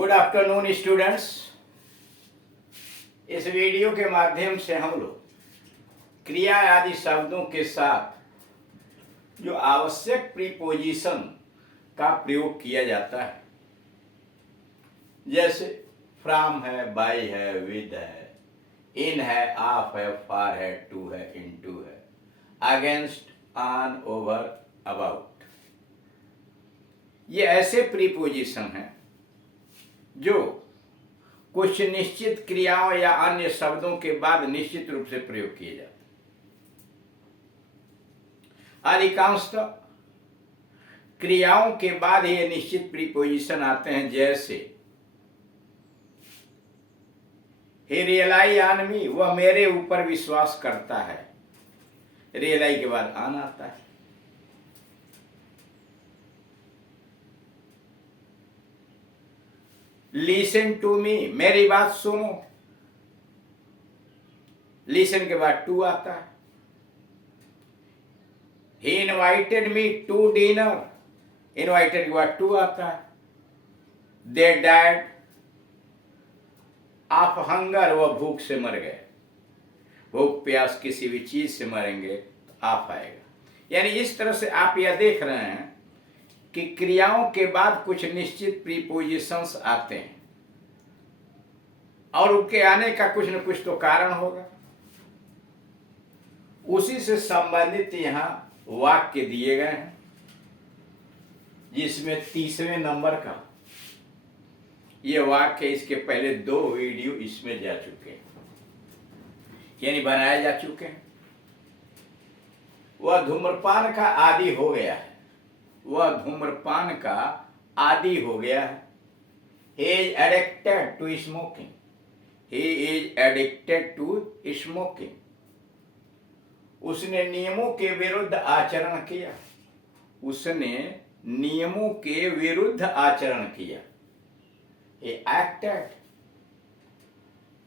Good afternoon students. इस video के माध्यम से हम लोग क्रिया आदि शब्दों के साथ जो आवश्यक प्रीपोजिशन का प्रयोग किया जाता है, जैसे फ्रॉम है, बाय है, विद है, इन है, ऑफ है, फॉर है, टू है, इनटू है, अगेंस्ट, ऑन, ओवर, अबाउट, ये ऐसे प्रीपोजिशन हैं जो कुछ निश्चित क्रियाओं या अन्य शब्दों के बाद निश्चित रूप से प्रयोग किए जाते हैं। अधिकांशतः क्रियाओं के बाद ये निश्चित प्रीपोजिशन आते हैं, जैसे हे रियलाई ऑन मी, वह मेरे ऊपर विश्वास करता है। रियलाई के बाद ऑन आता है। लिसन टू मी, मेरी बात सुनो। लिसन के बाद टू आता है। He invited me to dinner, invited के बाद टू आता है। दे डाइड ऑफ हंगर, वह भूख से मर गए। भूख प्यास किसी भी चीज से मरेंगे तो ऑफ आएगा। यानी इस तरह से आप यह देख रहे हैं कि क्रियाओं के बाद कुछ निश्चित प्रीपोजिशंस आते हैं और उनके आने का कुछ न कुछ तो कारण होगा। उसी से संबंधित यहां वाक्य दिए गए हैं, जिसमें 30वें नंबर का ये वाक्य, इसके पहले 2 वीडियो इसमें जा चुके हैं, यानी बनाए जा चुके हैं। वह धूम्रपान का आदी हो गया है। वह धूम्रपान का आदी हो गया है। He is addicted to smoking. He is addicted to smoking. उसने नियमों के विरुद्ध आचरण किया। उसने नियमों के विरुद्ध आचरण किया। He acted.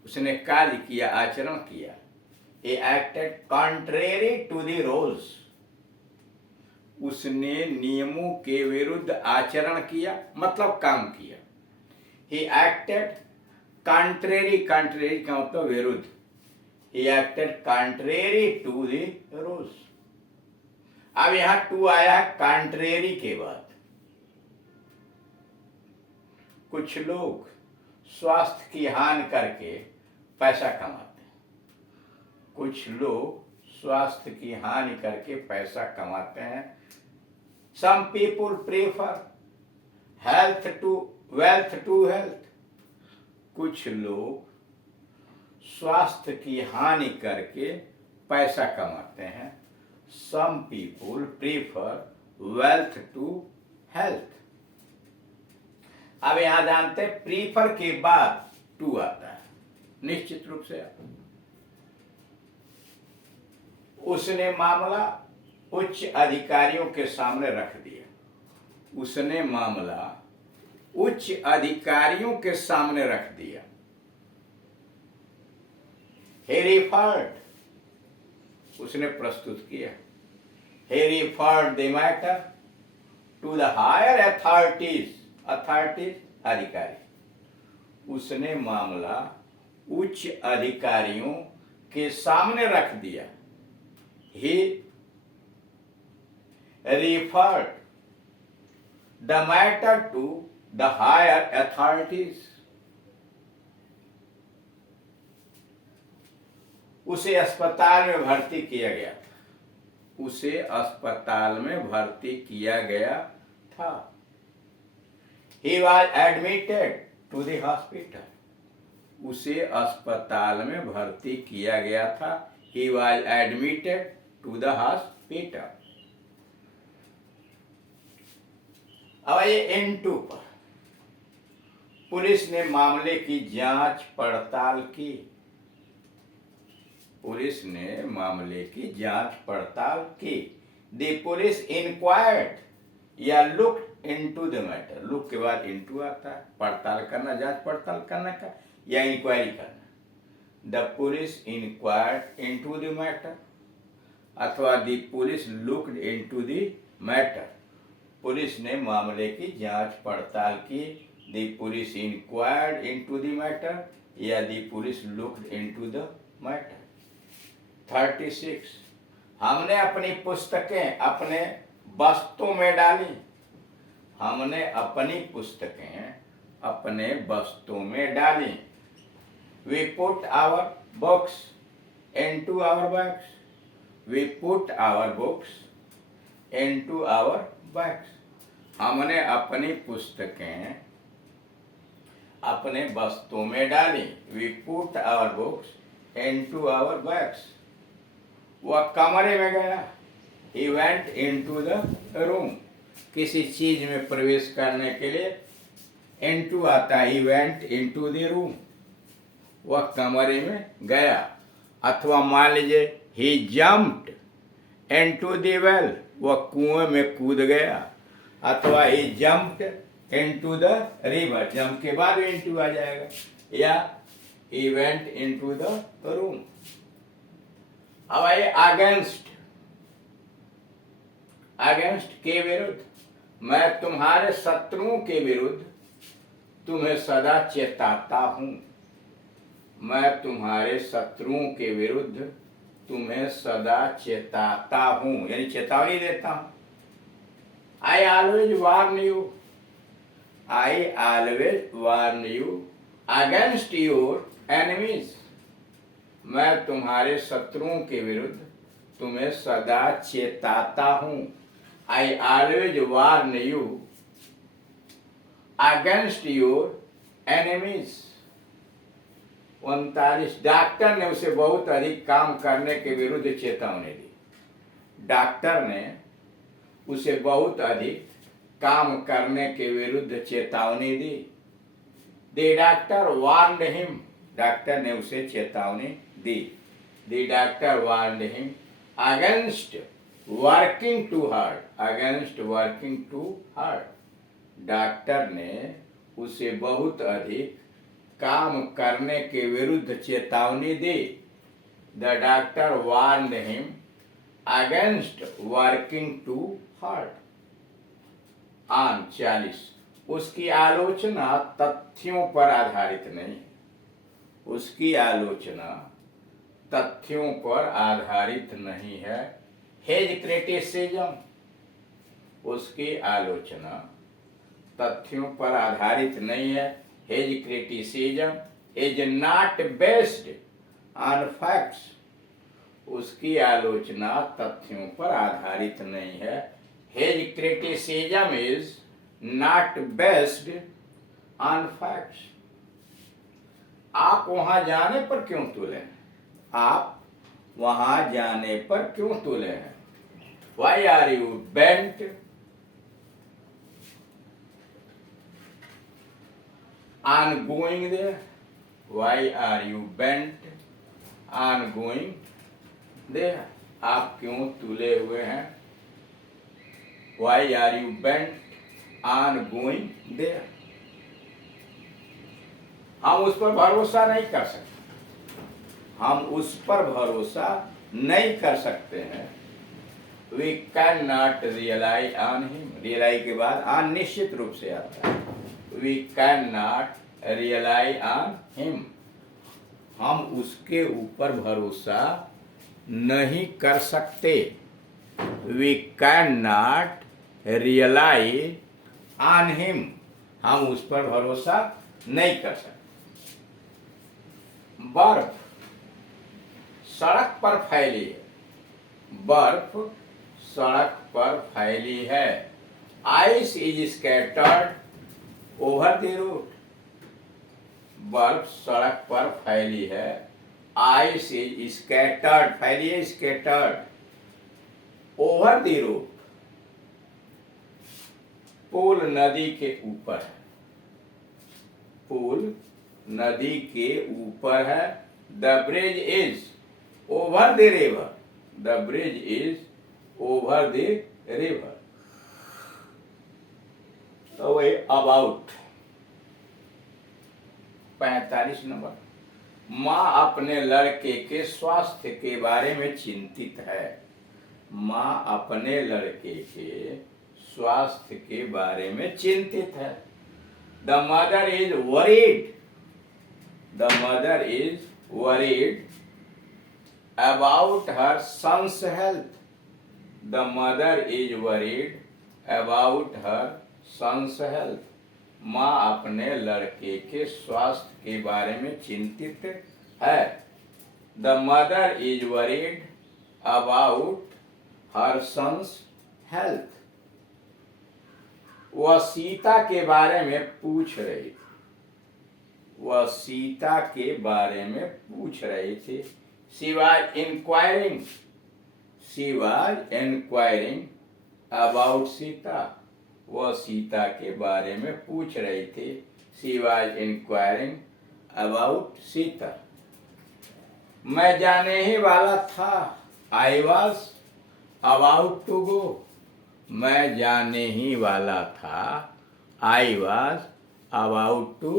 उसने कार्य किया, आचरण किया। He acted contrary to the rules. उसने नियमों के विरुद्ध आचरण किया, मतलब काम किया। He acted contrary, contrary का मतलब विरुद्ध। He acted contrary to the rules. अब यहां टू आया है contrary के बाद। कुछ लोग स्वास्थ्य की हानि करके पैसा कमाते हैं। कुछ लोग स्वास्थ्य की हानि करके पैसा कमाते हैं। Some people prefer health to wealth to health. कुछ लोग स्वास्थ्य की हानि करके पैसा कमाते हैं। Some people prefer wealth to health. अब यहां जानते हैं प्रीफर के बाद टू आता है, निश्चित रूप से। उसने मामला उच्च अधिकारियों के सामने रख दिया। उसने मामला उच्च अधिकारियों के सामने रख दिया। He referred, उसने प्रस्तुत किया। He referred the matter to the higher authorities. Authorities, अधिकारी। उसने मामला उच्च अधिकारियों के सामने रख दिया। He referred the matter to the higher authorities. उसे अस्पताल में भर्ती किया गया था। उसे अस्पताल में भर्ती किया गया था। He was admitted to the hospital. उसे अस्पताल में भर्ती किया गया था। He was admitted to the hospital. अब ये N2 पर पुलिस ने मामले की जांच पड़ताल की। पुलिस ने मामले की जांच पड़ताल की। The police inquired या looked into the matter. look के बाद into आता है, पड़ताल करना, जांच पड़ताल करना का, या इंक्वायरी करना। The police inquired into the matter अथवा the police looked into the matter. Police ने मामले की जांच पड़ताल की The police inquired into the matter या the police looked into the matter. 36. हमने अपनी पुस्तकें अपने बस्तों में डाली। हमने अपनी पुस्तकें अपने बस्तों में डाली। We put our books into our bags. We put our books into our bags. हमने अपनी पुस्तकें अपने बस्तों में डाली। We put our books into our bags. वह कमरे में गया। He went into the room. किसी चीज में प्रवेश करने के लिए into आता है। He went into the room. वह कमरे में गया। अथवा मान लीजिए he jumped into the well. वह कुएं में कूद गया। अथवा he jumped into the river. Jump के बाद into आ जाएगा। या he went into the room. अब आइए अगेंस्ट। अगेंस्ट के विरुद्ध। मैं तुम्हारे शत्रुओं के विरुद्ध तुम्हें सदा चेताता हूं। मैं तुम्हारे शत्रुओं के विरुद्ध तुम्हें सदा चेताता हूं, यानी चेतावनी देता हूं। I always warn you. I always warn you against your enemies. मैं तुम्हारे शत्रुओं के विरुद्ध तुम्हें सदा चेताता हूं। I always warn you against your enemies. 39। Doctor ने उसे बहुत अधिक काम करने के विरुद्ध चेतावनी दी। डॉक्टर ने उसे बहुत अधिक काम करने के विरुद्ध चेतावनी दी। The doctor warned him. Doctor ने उसे चेतावनी दी। The doctor warned him against working too hard. Against working too hard. Doctor ने उसे बहुत अधिक काम करने के विरुद्ध चेतावनी दी। The doctor warned him against working too hard. आन 40। उसकी आलोचना तथ्यों पर आधारित नहीं। उसकी आलोचना तथ्यों पर आधारित नहीं है। His criticism. उसकी आलोचना तथ्यों पर आधारित नहीं है। His criticism is not based on facts. उसकी आलोचना तथ्यों पर आधारित नहीं है। His criticism is not based on facts. आप वहां जाने पर क्यों तुले हैं? आप वहां जाने पर क्यों तुले हैं? Why are you bent on going there? Why are you bent on going there? आप क्यों तुले हुए हैं? Why are you bent on going there? हम उस पर भरोसा नहीं कर सकते। हम उस पर भरोसा नहीं कर सकते हैं। We cannot rely on him. Rely के बाद on निश्चित रूप से आता है। We cannot rely on him. हम उसके ऊपर भरोसा नहीं कर सकते। We cannot rely on him. हम उस पर भरोसा नहीं कर सकते। बर्फ सड़क पर फैली है। बर्फ सड़क पर फैली है। Ice is scattered over the road. बर्फ सड़क पर फैली है। Ice is scattered. फैली है, स्कैटर्ड ओवर द रोड। पुल नदी के ऊपर है। पुल नदी के ऊपर है। The bridge is over the river. The bridge is over the river. About 45 number. माँ अपने लड़के के स्वास्थ्य के बारे में चिंतित है। माँ अपने लड़के के स्वास्थ्य के बारे में चिंतित है। The mother is worried, the mother is worried about her son's health, the mother is worried about her son's health, माँ अपने लड़के के स्वास्थ्य के बारे में चिंतित है। The mother is worried about her son's health, वह सीता के बारे में पूछ रही थी, वह सीता के बारे में पूछ रही थी। She was inquiring, she was inquiring about Sita, वह सीता के बारे में पूछ रही थी। She was inquiring about Sita. मैं जाने ही वाला था, I was about to go, मैं जाने ही वाला था, I was about to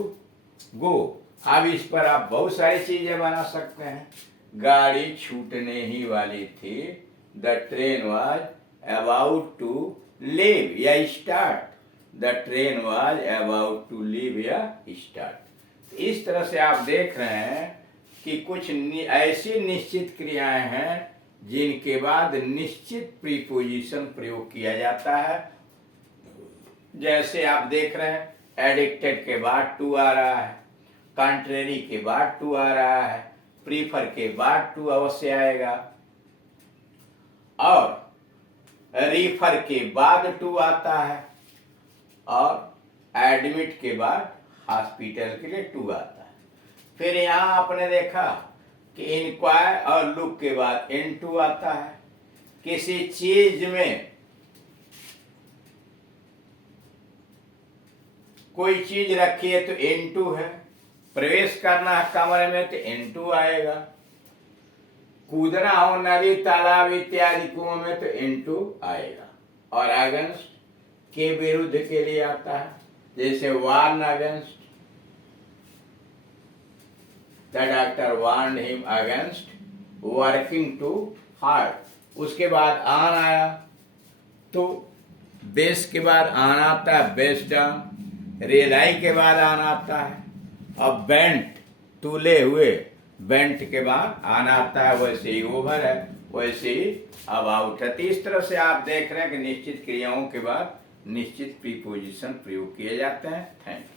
go. अब इस पर आप बहुत सारी चीजें बना सकते हैं। गाड़ी छूटने ही वाली थी, the train was about to leave या start, the train was about to leave या स्टार्ट। इस तरह से आप देख रहे हैं कि कुछ ऐसी निश्चित क्रियाएं हैं जिनके बाद निश्चित प्रीपोजिशन प्रयोग किया जाता है। जैसे आप देख रहे हैं, एडिक्टेड के बाद टू आ रहा है, कॉन्ट्रेरी के बाद टू आ रहा है, प्रीफर के बाद टू अवश्य आएगा, और रीफर के बाद टू आता है, और एडमिट के बाद हॉस्पिटल के लिए टू आता है। फिर यहाँ आपने देखा कि इंक्वायर और लुक के बाद इन टू आता है। किसी चीज में कोई चीज रखी है तो इन टू है, प्रवेश करना है कमरे में तो इन टू आएगा, कूदना हो नदी तालाब इत्यादि कुओं में तो इन टू आएगा, और अगेंस्ट के विरुद्ध के लिए आता है, जैसे warn against, the doctor warn him against working too hard. उसके बाद आन आया, तो बेस के बाद आन आता है, बेस डाउन, रेलाई के बाद आन आता है, अब बेंट तुले हुए, बेंट के बाद आन आता है, वैसे ही ओवर है, वैसे ही अबाउट है। तो इस तरह से आप देख रहे हैं कि निश्चित क्रियाओं के बाद निश्चित प्रीपोजिशन प्रयोग किए जाते हैं। Thank you.